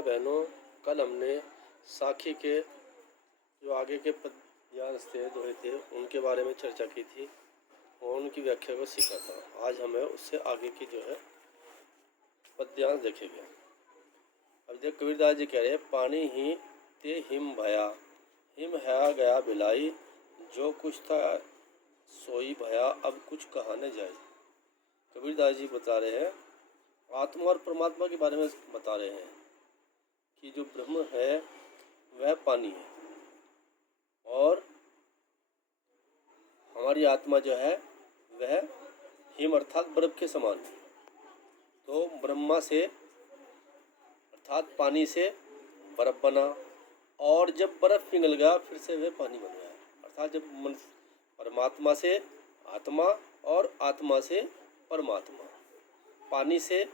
भैया बहनों, कल हमने साखी के जो आगे के पद्यांश थे दोहे थे उनके बारे में चर्चा की थी और उनकी व्याख्या को सीखा था। आज हमें उससे आगे की जो है पद्यांश देखेंगे। अब देख, कबीरदास जी कह रहे हैं, पानी ही ते हिम भया, हिम है गया बिलाई, जो कुछ था सोई भया, अब कुछ कहा न जाए। कबीरदास जी बता रहे हैं, आत्मा और परमात्मा के बारे में बता रहे हैं कि जो ब्रह्म है वह पानी है और हमारी आत्मा जो है वह हिम अर्थात बर्फ के समान है। तो ब्रह्मा से अर्थात पानी से बर्फ बना और जब बर्फ पिघल गया फिर से वह पानी बन गया। अर्थात जब परमात्मा से आत्मा और आत्मा से परमात्मा, पानी से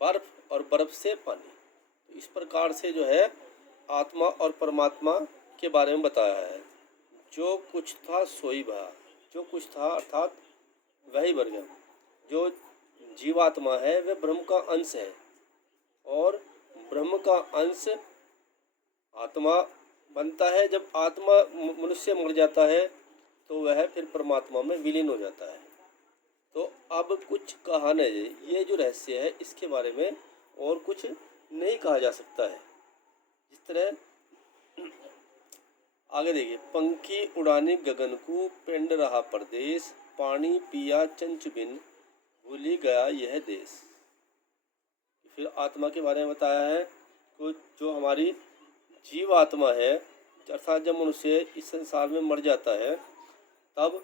बर्फ और बर्फ से पानी, तो इस प्रकार से जो है आत्मा और परमात्मा के बारे में बताया है। जो कुछ था सोई भया, जो कुछ था अर्थात वही बन गया। जो जीवात्मा है वह ब्रह्म का अंश है और ब्रह्म का अंश आत्मा बनता है। जब आत्मा मनुष्य मर जाता है तो वह फिर परमात्मा में विलीन हो जाता है। तो अब कुछ कहा नहीं, ये जो रहस्य है इसके बारे में और कुछ नहीं कहा जा सकता है। इस तरह आगे देखिए, पंखी उड़ाने गगन को, पेंड रहा परदेश, पानी पिया चंच बिन, भूली गया यह देश। फिर आत्मा के बारे में बताया है कि जो हमारी जीव आत्मा है अर्थात जब मनुष्य इस संसार में मर जाता है तब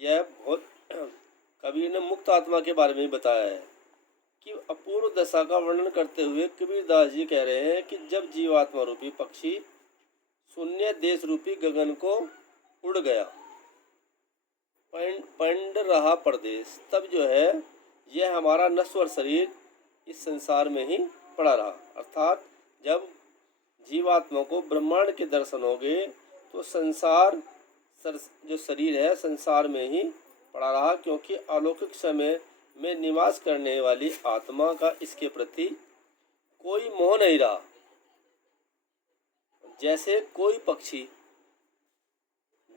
यह बहुत कबीर ने मुक्त आत्मा के बारे में बताया है कि अपूर्व दशा का वर्णन करते हुए कबीरदास जी कह रहे हैं कि जब जीवात्मा रूपी पक्षी शून्य देश रूपी गगन को उड़ गया, पंड रहा परदेश, तब जो है यह हमारा नश्वर शरीर इस संसार में ही पड़ा रहा। अर्थात जब जीवात्मा को ब्रह्मांड के दर्शन हो गए तो संसार जो शरीर है संसार में ही पड़ा रहा, क्योंकि अलौकिक समय में निवास करने वाली आत्मा का इसके प्रति कोई मोह नहीं रहा। जैसे कोई पक्षी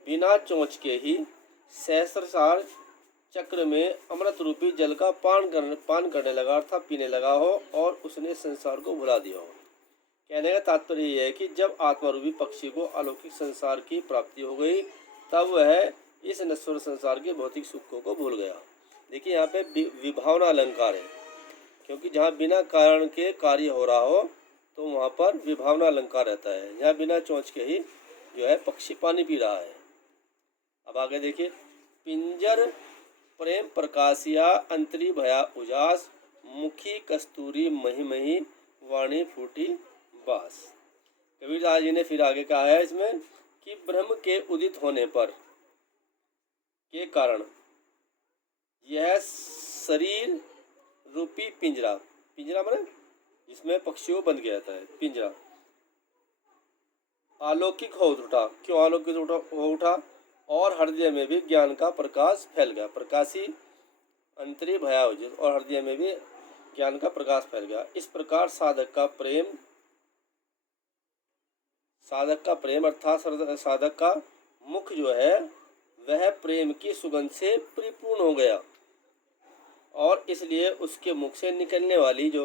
बिना चोंच के ही सहस्रसार चक्र में अमृत रूपी जल का पान करने लगा अर्थात पीने लगा हो और उसने संसार को भुला दिया हो। कहने का तात्पर्य यह है कि जब आत्मा रूपी पक्षी को अलौकिक संसार की प्राप्ति हो गई तब वह इस नश्वर संसार के भौतिक सुखों को भूल गया। देखिए यहाँ पे विभावना अलंकार है, क्योंकि जहाँ बिना कारण के कार्य हो रहा हो तो वहाँ पर विभावना अलंकार रहता है। यहाँ बिना चोंच के ही जो है पक्षी पानी पी रहा है। अब आगे देखिए, पिंजर प्रेम प्रकाशिया, अंतरी भया उजास, मुखी कस्तूरी मही मही, वाणी फूटी बास। कबीरदास जी ने फिर आगे कहा है इसमें कि ब्रह्म के उदित होने पर के कारण यह शरीर रूपी पिंजरा, पिंजरा माने जिसमें पक्षियों बंद किया जाता है, पिंजरा अलौकिक हो उठा। क्यों अलौकिक हो उठा? और हृदय में भी ज्ञान का प्रकाश फैल गया। प्रकाशी अंतरी भया उजित, और हृदय में भी ज्ञान का प्रकाश फैल गया। इस प्रकार साधक का प्रेम अर्थात साधक का मुख जो है वह प्रेम की सुगंध से परिपूर्ण हो गया और इसलिए उसके मुख से निकलने वाली जो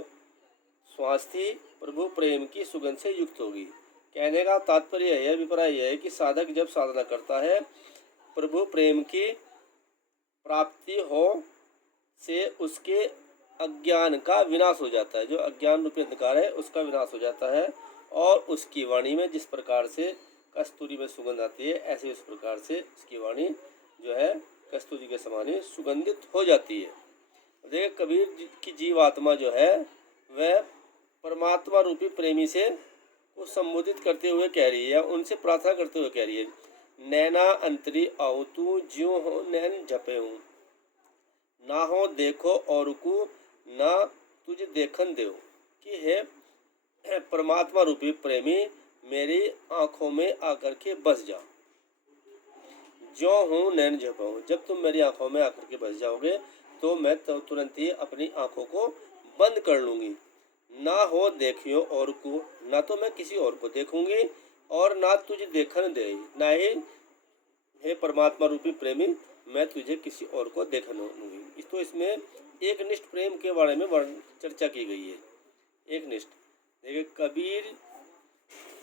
श्वास थी प्रभु प्रेम की सुगंध से युक्त होगी। कहने का तात्पर्य यह अभिप्राय यह है कि साधक जब साधना करता है प्रभु प्रेम की प्राप्ति हो से उसके अज्ञान का विनाश हो जाता है। जो अज्ञान रूपी अंधकार है उसका विनाश हो जाता है और उसकी वाणी में जिस प्रकार से कस्तूरी में सुगंध आती है ऐसे उस प्रकार से उसकी वाणी जो है कस्तूरी के समान ही सुगंधित हो जाती है। देखिए, कबीर की जीवात्मा जो है वह परमात्मा रूपी प्रेमी से को संबोधित करते हुए कह रही है, उनसे प्रार्थना करते हुए कह रही है, नैना अंतरी आऊ तू, ज्यों हो नैन झपे हूँ, ना हो देखो और को ना तुझे देखन देव। कि है परमात्मा रूपी प्रेमी मेरी आंखों में आकर के बस जाओ। जो हूँ नैन झपाऊँ, जब तुम मेरी आंखों में आकर के बस जाओगे तो मैं तुरंत ही अपनी आंखों को बंद कर लूँगी। ना हो देखियो और को, ना तो मैं किसी और को देखूंगी और ना तुझे देखन दे, ना ही हे परमात्मा रूपी प्रेमी मैं तुझे किसी और को देखने दूंगी। तो इसमें एक निष्ठ प्रेम के बारे में चर्चा की गई है। एक निष्ठ देखिए,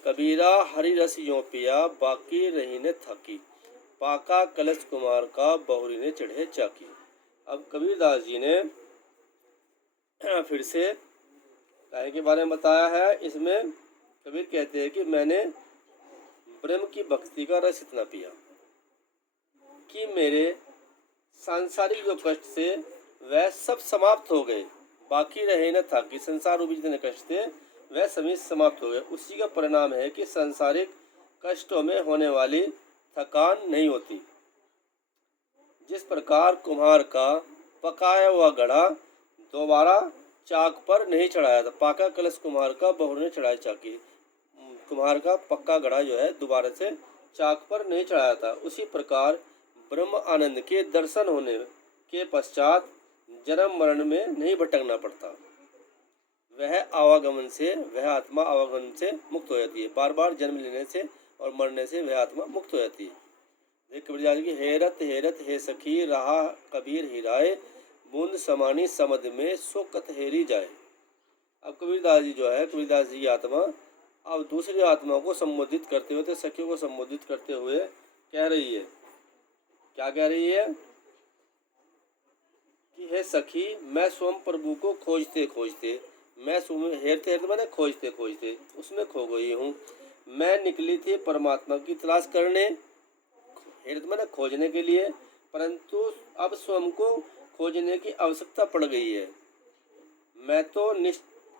कबीरा हरि रस यों पिया बाकी रही ने थकी, पाका कलश कुमार का बहुरी ने चढ़े चाकी। अब कबीरदास जी ने फिर से गाय के बारे में बताया है। इसमें कबीर कहते हैं कि मैंने ब्रह्म की भक्ति का रस इतना पिया कि मेरे सांसारिक जो कष्ट थे वह सब समाप्त हो गए, बाकी रहे न था कि संसार रूपी जितने कष्ट थे वह सभी समाप्त हो गए। उसी का परिणाम है कि सांसारिक कष्टों में होने वाली थकान नहीं होती। जिस प्रकार कुम्हार का पकाया हुआ घड़ा दोबारा चाक पर नहीं चढ़ाया था, पाका कलश कुम्हार का बहुर ने चढ़ाया चाकी, कुम्हार का पक्का घड़ा जो है दोबारा से चाक पर नहीं चढ़ाया था, उसी प्रकार ब्रह्म आनंद के दर्शन होने के पश्चात जन्म मरण में नहीं भटकना पड़ता। वह आत्मा आवागमन से मुक्त हो जाती है। बार बार जन्म लेने से और मरने से वह आत्मा मुक्त हो जाती है। देख कबीरदास की हेरत हेरत हे सखी रहा कबीर हिराए, बूंद समानी समद में सो कत हेरी जाए। अब कबीरदास जी जो है, कबीरदास जी की आत्मा अब दूसरी आत्मा को संबोधित करते हुए, तो सखियों को संबोधित करते हुए कह रही है, क्या कह रही है कि हे सखी मैं स्वयं प्रभु को खोजते खोजते, मैं हेरते हेरते मैंने खोजते खोजते उसमें खो गई हूँ। मैं निकली थी परमात्मा की तलाश करने, हेरते मैंने खोजने के लिए, परंतु अब स्वयं को खोजने की आवश्यकता पड़ गई है। मैं तो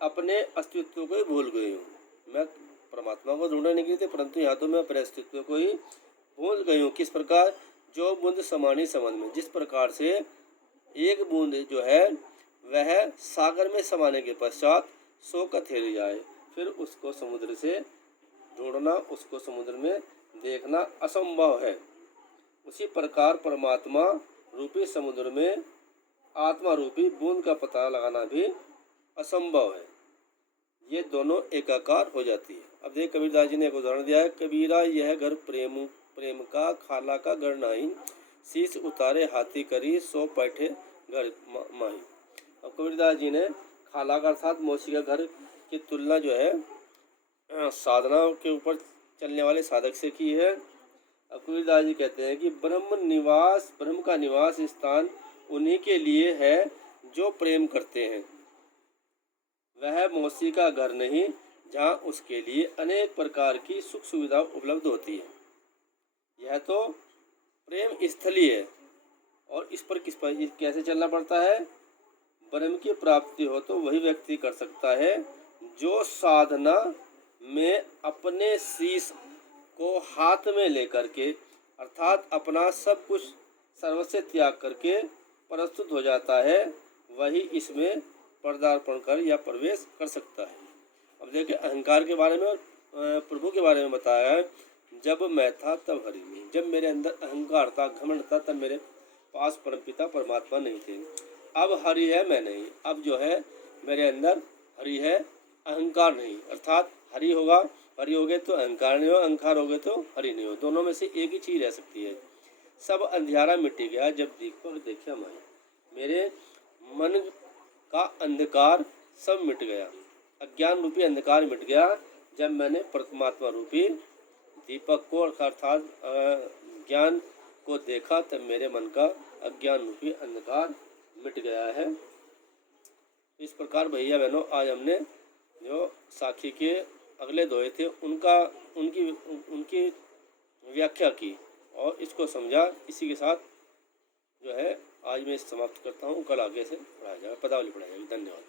अपने अस्तित्व को ही भूल गई हूँ। मैं परमात्मा को ढूंढने निकली थी, परंतु यहाँ तो मैं अपने अस्तित्व को ही भूल गई हूँ। किस प्रकार, जो बूंद समानी समझ में, जिस प्रकार से एक बूंद जो है वह सागर में समाने के पश्चात सोकर ठहर जाए, फिर उसको समुद्र से ढूंढना, उसको समुद्र में देखना असंभव है। उसी प्रकार परमात्मा रूपी समुद्र में आत्मा रूपी बूंद का पता लगाना भी असंभव है। ये दोनों एकाकार हो जाती है। अब देख कबीरदास जी ने एक उदाहरण दिया है, कबीरा यह घर प्रेम का खाला का घर नाही, शीश उतारे हाथी करी सो बैठे घर माही। अब कबीरदास जी ने खाला का अर्थात मौसी का घर की तुलना जो है साधना के ऊपर चलने वाले साधक से की है। अब कबीरदास जी कहते हैं कि ब्रह्म का निवास स्थान उन्हीं के लिए है जो प्रेम करते हैं। वह मौसी का घर नहीं जहाँ उसके लिए अनेक प्रकार की सुख सुविधा उपलब्ध होती है। यह तो प्रेम स्थली है। और इस पर कैसे चलना पड़ता है? ब्रह्म की प्राप्ति हो तो वही व्यक्ति कर सकता है जो साधना में अपने शीश को हाथ में लेकर के, अर्थात अपना सब कुछ सर्वस्व त्याग करके प्रस्तुत हो जाता है, वही इसमें पदार्पण कर या प्रवेश कर सकता है। अब देखिए अहंकार के बारे में और प्रभु के बारे में बताया है। जब मैं था तब हरि में, जब मेरे अंदर अहंकार था, घमंड था, तब मेरे पास परमपिता परमात्मा नहीं थे। अब हरि है, मैं नहीं। अब जो है मेरे अंदर हरि है, अहंकार नहीं। अर्थात हरि हो गए तो अहंकार नहीं हो, अहंकार हो गए तो हरि नहीं हो। दोनों में से एक ही चीज रह सकती है। सब अंधियारा मिट गया जब दीपक देखा माया, मेरे मन का अंधकार सब मिट गया, अज्ञान रूपी अंधकार मिट गया जब मैंने परमात्मा रूपी दीपक को अर्थात ज्ञान को देखा, तब मेरे मन का अज्ञान रूपी अंधकार मिट गया है। इस प्रकार भैया बहनों, आज हमने जो साखी के अगले दोहे थे उनकी व्याख्या की और इसको समझा। इसी के साथ जो है आज मैं समाप्त करता हूँ। कल आगे से पढ़ाया जाएगा, पदावली पढ़ाई जाएगी। धन्यवाद।